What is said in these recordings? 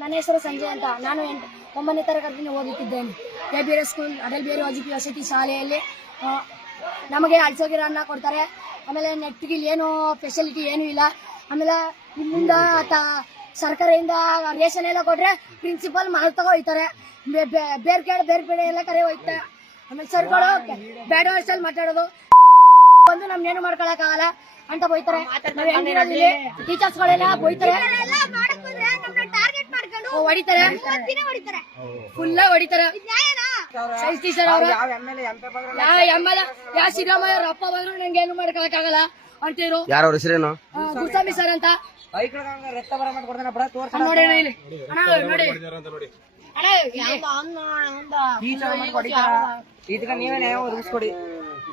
ನನ್ನ ಹೆಸರು ಸಂಜಯ್ ಅಂತ. ನಾನು ಎಂಟು ಒಂಬತ್ತನೇ ತರಗತಿಯನ್ನು ಓದುತ್ತಿದ್ದೇನೆ. A B S school Atal Bihari Vajpayee ವಸತಿ ಶಾಲೆಯಲ್ಲಿ ನಮಗೆ ಅನ್ನ ಕೊಡ್ತಾರೆ. ಆಮೇಲೆ ನೆಟ್ಗೆ ಏನು ಫೆಸಿಲಿಟಿ ಏನೂ ಇಲ್ಲ. ಆಮೇಲೆ ಇಲ್ಲಿಂದ ತ ಸರ್ಕಾರದಿಂದ ರೇಷನ್ ಎಲ್ಲ ಕೊಟ್ಟರೆ ಪ್ರಿನ್ಸಿಪಲ್ ಮಾಲ್ ತಗೋಯ್ತಾರೆ ಹೋಯ್ತಾರೆ. ಬೇರೆ ಕೇಳಿ ಬೇರೆ ಬೇಡ ಎಲ್ಲ ಕರೆ ಹೋಯ್ತಾರೆ ಆಮೇಲೆ ಸರ್ಗಳು ಬ್ಯಾಡ್ ವರ್ಷದಲ್ಲಿ ಮಾತಾಡೋದು. ಬಂದು ನಮ್ಗೆ ಏನು ಮಾಡ್ಕೊಳಕ್ಕಾಗಲ್ಲ ಅಂತ ಬೈತಾರೆ. ಟೀಚರ್ಸ್ಗಳೆಲ್ಲ ಬೈತಾರೆ. ಹೊಡಿತಾರೆ. ಫುಲ್ಲ ಹೊಡಿತಾರೆ. ಸೈನ್ಸ್ ಟೀಚರ್ ಅವರು. ಯಾವ ಎಮ್ಮದ ಯಾವ ಸಿದ್ದರಾಮಯ್ಯ ಅವ್ರ ಅಪ್ಪ ಬಂದ್ರು ನಂಗೆ ಏನು ಮಾಡ್ಕೊಳಕ್ಕಾಗಲ್ಲ ಅಂತೀರು ಯಾರ ಅವ್ರ ಹೆಸರೇನು? ಗುಸ್ವಾಮಿ ಸರ್ ಅಂತ. ನೋಡಿ ಇಲ್ಲಿ. ಅಣ್ಣ ನೋಡಿ. ಅಣ್ಣ ನೀವೇ ಒದಗಿಸ್ಕೊಡಿ.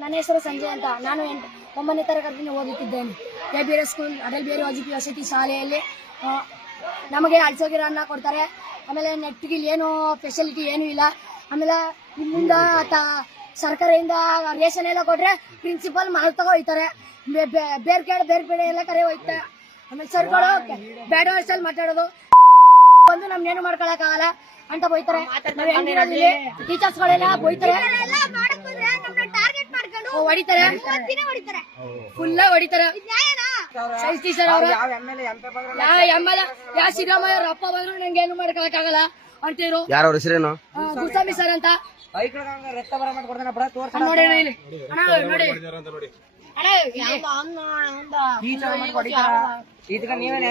ನನ್ನ ಹೆಸರು ಸಂಜಯ್ ಅಂತ. ನಾನು ಎಂಟು ಒಂಬತ್ತನೇ ತರಗತಿಯಿಂದ ಓದುತ್ತಿದ್ದೇನೆ. A B school Atal Bihari Vajpayee ವಸತಿ ಶಾಲೆಯಲ್ಲಿ ಆ, ನಮಗೆ ಅಳಿಸೋಗಿರೋ ಅನ್ನ ಕೊಡ್ತಾರೆ. ಆಮೇಲೆ ನೆಟ್ಗೆ ಏನು ಫೆಸಿಲಿಟಿ ಏನೂ ಇಲ್ಲ. ಆಮೇಲೆ ಇಲ್ಲಿಂದ ತ ಸರ್ಕಾರದಿಂದ ರೇಷನ್ ಎಲ್ಲ ಕೊಟ್ಟರೆ ಪ್ರಿನ್ಸಿಪಲ್ ಮಾಲ್ ತಗೋ ಹೋಯ್ತಾರೆ. ಬೇರೆ ಕಡೆ ಬೇರೆ ಕಡೆ ಎಲ್ಲ ಕರೆ ಹೋಯ್ತಾರೆ ಆಮೇಲೆ ಸರ್ಗಳು ಬೇಡ ವರ್ಷದಲ್ಲಿ ಮಾತಾಡೋದು. ಬಂದು ನಮ್ಗೆ ಏನು ಮಾಡ್ಕೊಳಕ್ಕಾಗಲ್ಲ ಅಂತ ಬೈತಾರೆ. ಟೀಚರ್ಸ್ಗಳೆಲ್ಲ ಹೆಂಗಿರೋದಿಲ್ಲಿ ಟೀಚರ್ಸ್ ಗಳೆಲ್ಲ ಬೈತಾರೆ. ಹೊಡಿತಾರೆ. ಫುಲ್ಲ ಹೊಡಿತಾರೆ. ಸೈನ್ಸ್ ಸರ್ ಅವರು. ಯಾವ ಎಂ ಎಲ್ ಯಾವ ಸಿದ್ದರಾಮಯ್ಯ ಅವ್ರ ಅಪ್ಪ ಬಂದ್ರು ನಂಗೆ ಏನು ಮಾಡ್ಕೊಳಕ್ಕಾಗಲ್ಲ ಅಂತೀರು ಯಾರ ಅವ್ರ ಹೆಸರೇನು? ಗುಸ್ವಾಮಿ ಸರ್ ಅಂತ. ನೋಡಿ ಅಣ್ಣ ಇಲ್ಲಿ. ಅಣ್ಣ ನೋಡಿ. ಅಣ್ಣ ನೀವೇ